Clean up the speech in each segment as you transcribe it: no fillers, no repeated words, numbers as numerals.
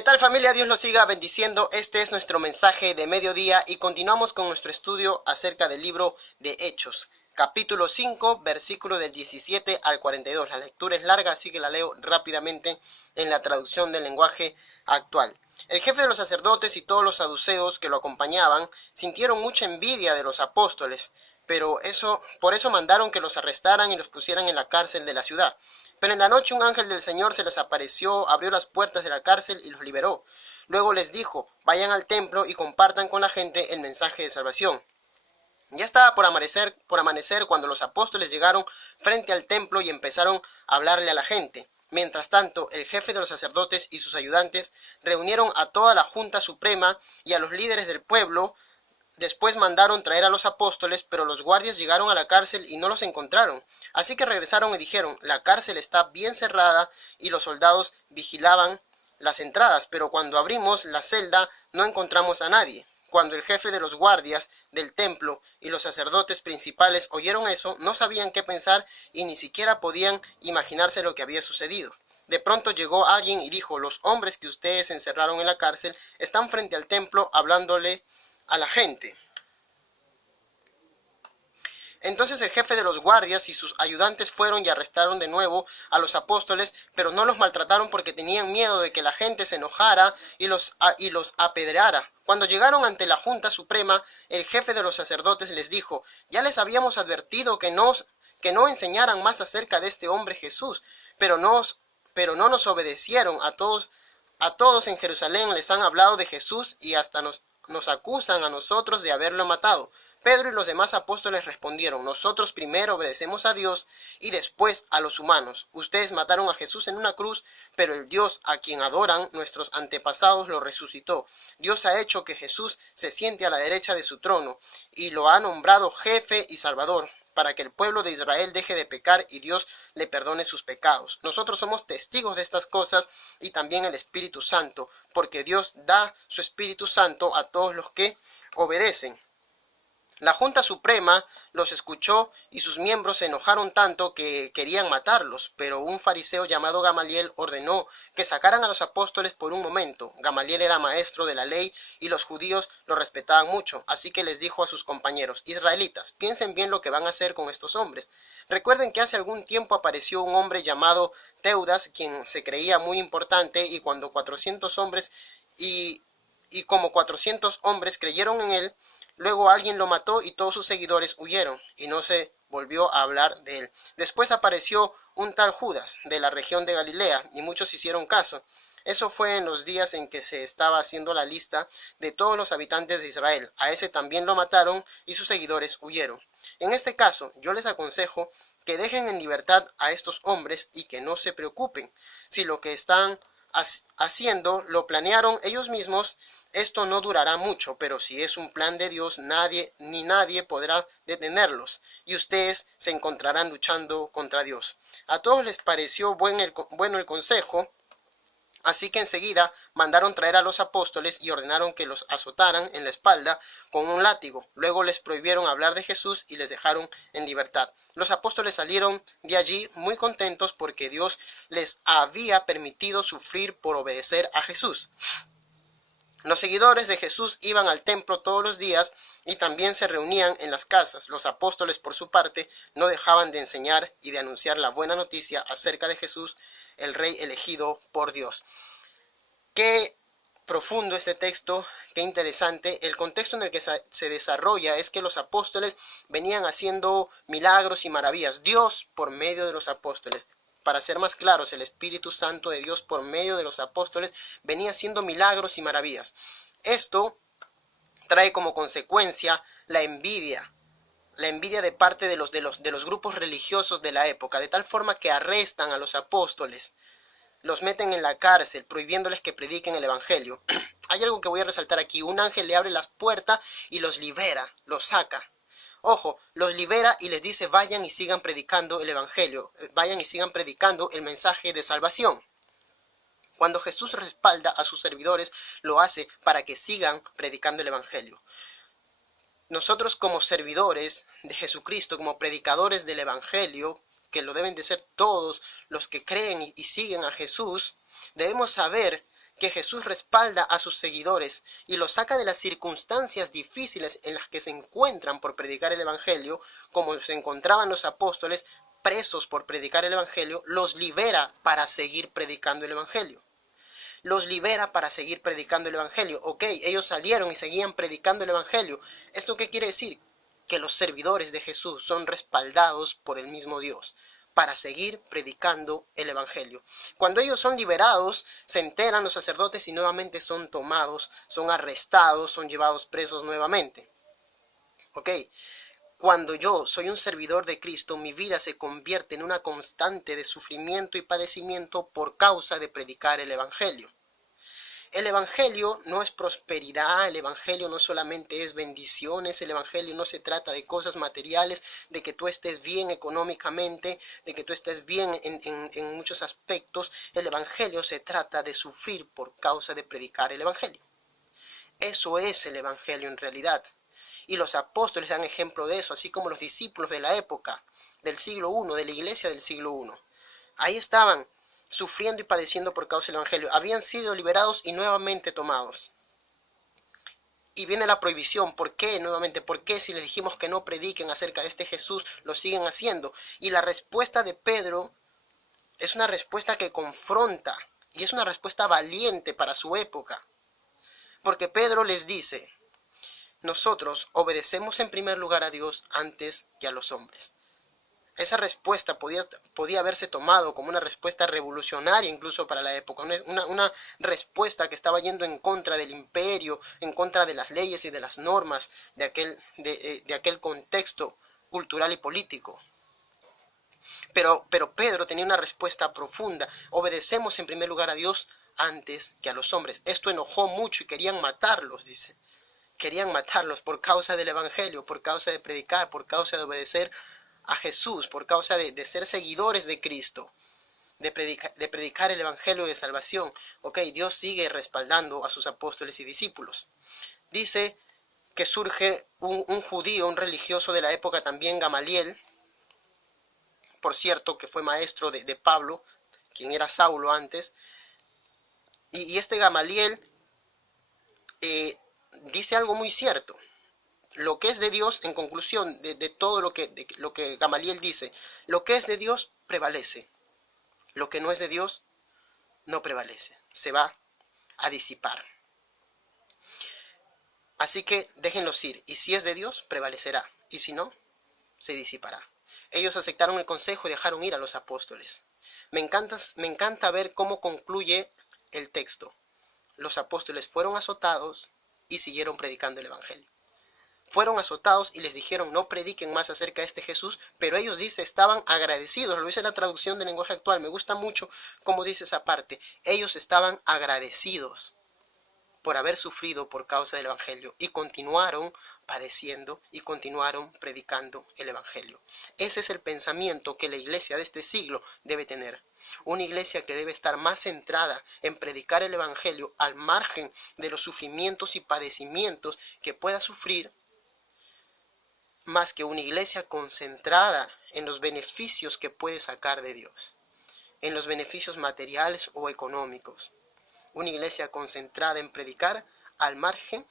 ¿Qué tal, familia? Dios los siga bendiciendo. Este es nuestro mensaje de mediodía y continuamos con nuestro estudio acerca del libro de Hechos, capítulo 5, versículo del 17 al 42. La lectura es larga, así que la leo rápidamente en la traducción del lenguaje actual. El jefe de los sacerdotes y todos los saduceos que lo acompañaban sintieron mucha envidia de los apóstoles, pero por eso mandaron que los arrestaran y los pusieran en la cárcel de la ciudad. Pero en la noche un ángel del Señor se les apareció, abrió las puertas de la cárcel y los liberó. Luego les dijo: vayan al templo y compartan con la gente el mensaje de salvación. Ya estaba por amanecer cuando los apóstoles llegaron frente al templo y empezaron a hablarle a la gente. Mientras tanto, el jefe de los sacerdotes y sus ayudantes reunieron a toda la Junta Suprema y a los líderes del pueblo. Después mandaron traer a los apóstoles, pero los guardias llegaron a la cárcel y no los encontraron. Así que regresaron y dijeron: la cárcel está bien cerrada y los soldados vigilaban las entradas, pero cuando abrimos la celda no encontramos a nadie. Cuando el jefe de los guardias del templo y los sacerdotes principales oyeron eso, no sabían qué pensar y ni siquiera podían imaginarse lo que había sucedido. De pronto llegó alguien y dijo: los hombres que ustedes encerraron en la cárcel están frente al templo hablándole a la gente. Entonces el jefe de los guardias y sus ayudantes fueron y arrestaron de nuevo a los apóstoles, pero no los maltrataron porque tenían miedo de que la gente se enojara y los apedreara. Cuando llegaron ante la Junta Suprema, el jefe de los sacerdotes les dijo: ya les habíamos advertido que no enseñaran más acerca de este hombre Jesús, pero no nos obedecieron. A todos en Jerusalén les han hablado de Jesús y hasta nos acusan a nosotros de haberlo matado. Pedro y los demás apóstoles respondieron: nosotros primero obedecemos a Dios y después a los humanos. Ustedes mataron a Jesús en una cruz, pero el Dios a quien adoran nuestros antepasados lo resucitó. Dios ha hecho que Jesús se siente a la derecha de su trono y lo ha nombrado jefe y salvador, para que el pueblo de Israel deje de pecar y Dios le perdone sus pecados. Nosotros somos testigos de estas cosas y también el Espíritu Santo, porque Dios da su Espíritu Santo a todos los que obedecen. La Junta Suprema los escuchó y sus miembros se enojaron tanto que querían matarlos, pero un fariseo llamado Gamaliel ordenó que sacaran a los apóstoles por un momento. Gamaliel era maestro de la ley y los judíos lo respetaban mucho, así que les dijo a sus compañeros: israelitas, piensen bien lo que van a hacer con estos hombres. Recuerden que hace algún tiempo apareció un hombre llamado Teudas, quien se creía muy importante, y como 400 hombres creyeron en él. Luego alguien lo mató y todos sus seguidores huyeron, y no se volvió a hablar de él. Después apareció un tal Judas, de la región de Galilea, y muchos hicieron caso. Eso fue en los días en que se estaba haciendo la lista de todos los habitantes de Israel. A ese también lo mataron y sus seguidores huyeron. En este caso, yo les aconsejo que dejen en libertad a estos hombres y que no se preocupen. Si lo que están haciendo lo planearon ellos mismos, esto no durará mucho, pero si es un plan de Dios, nadie podrá detenerlos, y ustedes se encontrarán luchando contra Dios. A todos les pareció bueno el consejo, así que enseguida mandaron traer a los apóstoles y ordenaron que los azotaran en la espalda con un látigo. Luego les prohibieron hablar de Jesús y les dejaron en libertad. Los apóstoles salieron de allí muy contentos porque Dios les había permitido sufrir por obedecer a Jesús. Los seguidores de Jesús iban al templo todos los días y también se reunían en las casas. Los apóstoles, por su parte, no dejaban de enseñar y de anunciar la buena noticia acerca de Jesús, el Rey elegido por Dios. Qué profundo este texto, qué interesante. El contexto en el que se desarrolla es que los apóstoles venían haciendo milagros y maravillas. Dios por medio de los apóstoles. Para ser más claros, el Espíritu Santo de Dios por medio de los apóstoles venía haciendo milagros y maravillas. Esto trae como consecuencia la envidia de parte de los grupos religiosos de la época, de tal forma que arrestan a los apóstoles, los meten en la cárcel, prohibiéndoles que prediquen el Evangelio. Hay algo que voy a resaltar aquí: un ángel le abre las puertas y los libera, los saca. Ojo, los libera y les dice: vayan y sigan predicando el Evangelio, vayan y sigan predicando el mensaje de salvación. Cuando Jesús respalda a sus servidores, lo hace para que sigan predicando el Evangelio. Nosotros, como servidores de Jesucristo, como predicadores del Evangelio, que lo deben de ser todos los que creen y siguen a Jesús, debemos saber que Jesús respalda a sus seguidores y los saca de las circunstancias difíciles en las que se encuentran por predicar el Evangelio, como se encontraban los apóstoles presos por predicar el Evangelio, los libera para seguir predicando el Evangelio. Los libera para seguir predicando el Evangelio. Ok, ellos salieron y seguían predicando el Evangelio. ¿Esto qué quiere decir? Que los servidores de Jesús son respaldados por el mismo Dios para seguir predicando el Evangelio. Cuando ellos son liberados, se enteran los sacerdotes y nuevamente son tomados, son arrestados, son llevados presos nuevamente. Ok, cuando yo soy un servidor de Cristo, mi vida se convierte en una constante de sufrimiento y padecimiento por causa de predicar el Evangelio. El Evangelio no es prosperidad, el Evangelio no solamente es bendiciones, el Evangelio no se trata de cosas materiales, de que tú estés bien económicamente, de que tú estés bien en muchos aspectos. El Evangelio se trata de sufrir por causa de predicar el Evangelio. Eso es el Evangelio en realidad. Y los apóstoles dan ejemplo de eso, así como los discípulos de la época, del siglo I, de la iglesia del siglo I. Ahí estaban, sufriendo y padeciendo por causa del Evangelio. Habían sido liberados y nuevamente tomados. Y viene la prohibición. ¿Por qué nuevamente? ¿Por qué si les dijimos que no prediquen acerca de este Jesús, lo siguen haciendo? Y la respuesta de Pedro es una respuesta que confronta. Y es una respuesta valiente para su época. Porque Pedro les dice: nosotros obedecemos en primer lugar a Dios antes que a los hombres. Esa respuesta podía haberse tomado como una respuesta revolucionaria incluso para la época, una respuesta que estaba yendo en contra del imperio, en contra de las leyes y de las normas de aquel contexto cultural y político. Pero Pedro tenía una respuesta profunda: obedecemos en primer lugar a Dios antes que a los hombres. Esto enojó mucho y querían matarlos, dice. Querían matarlos por causa del Evangelio, por causa de predicar, por causa de obedecer a Jesús, por causa de ser seguidores de Cristo, de predicar el Evangelio de salvación. Ok, Dios sigue respaldando a sus apóstoles y discípulos. Dice que surge un judío, un religioso de la época también, Gamaliel, por cierto, que fue maestro de Pablo, quien era Saulo antes. Y este Gamaliel dice algo muy cierto. Lo que es de Dios, en conclusión de todo lo que Gamaliel dice, lo que es de Dios prevalece. Lo que no es de Dios no prevalece. Se va a disipar. Así que déjenlos ir. Y si es de Dios, prevalecerá. Y si no, se disipará. Ellos aceptaron el consejo y dejaron ir a los apóstoles. Me encanta ver cómo concluye el texto. Los apóstoles fueron azotados y siguieron predicando el Evangelio. Fueron azotados y les dijeron: no prediquen más acerca de este Jesús, pero ellos, dice, estaban agradecidos. Lo dice la traducción del lenguaje actual. Me gusta mucho cómo dice esa parte. Ellos estaban agradecidos por haber sufrido por causa del Evangelio y continuaron padeciendo y continuaron predicando el Evangelio. Ese es el pensamiento que la iglesia de este siglo debe tener. Una iglesia que debe estar más centrada en predicar el Evangelio al margen de los sufrimientos y padecimientos que pueda sufrir, más que una iglesia concentrada en los beneficios que puede sacar de Dios, en los beneficios materiales o económicos. Una iglesia concentrada en predicar al margen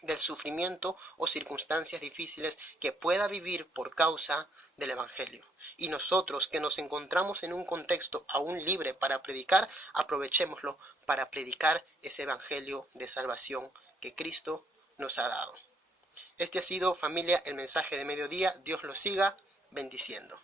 del sufrimiento o circunstancias difíciles que pueda vivir por causa del Evangelio. Y nosotros, que nos encontramos en un contexto aún libre para predicar, aprovechémoslo para predicar ese Evangelio de salvación que Cristo nos ha dado. Este ha sido, familia, el mensaje de mediodía. Dios los siga bendiciendo.